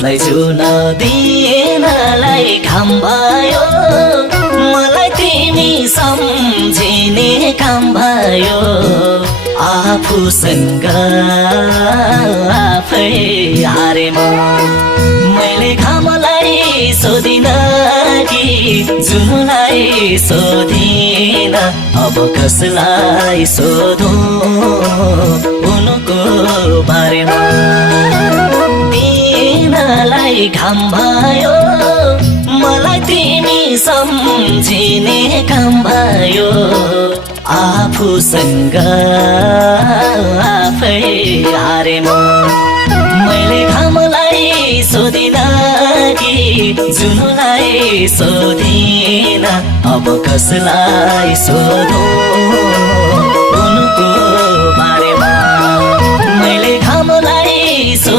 साथलाई जुन दिएनलाई घाम भयो मलाई तिमी सम्झिने काम भयो आफूसँग आफै हारे मैले घामलाई सोधिन कि जुनलाई सोधिन अब कसलाई सोधौँ उनको बारेमा दिनलाई घाम भयो मलाई तिमी सम्झिने काम भयो आफूसँग आफै हारे मैले घामलाई सोधिन कि जुनलाई सोधिन अब कसलाई सोधौँ उनको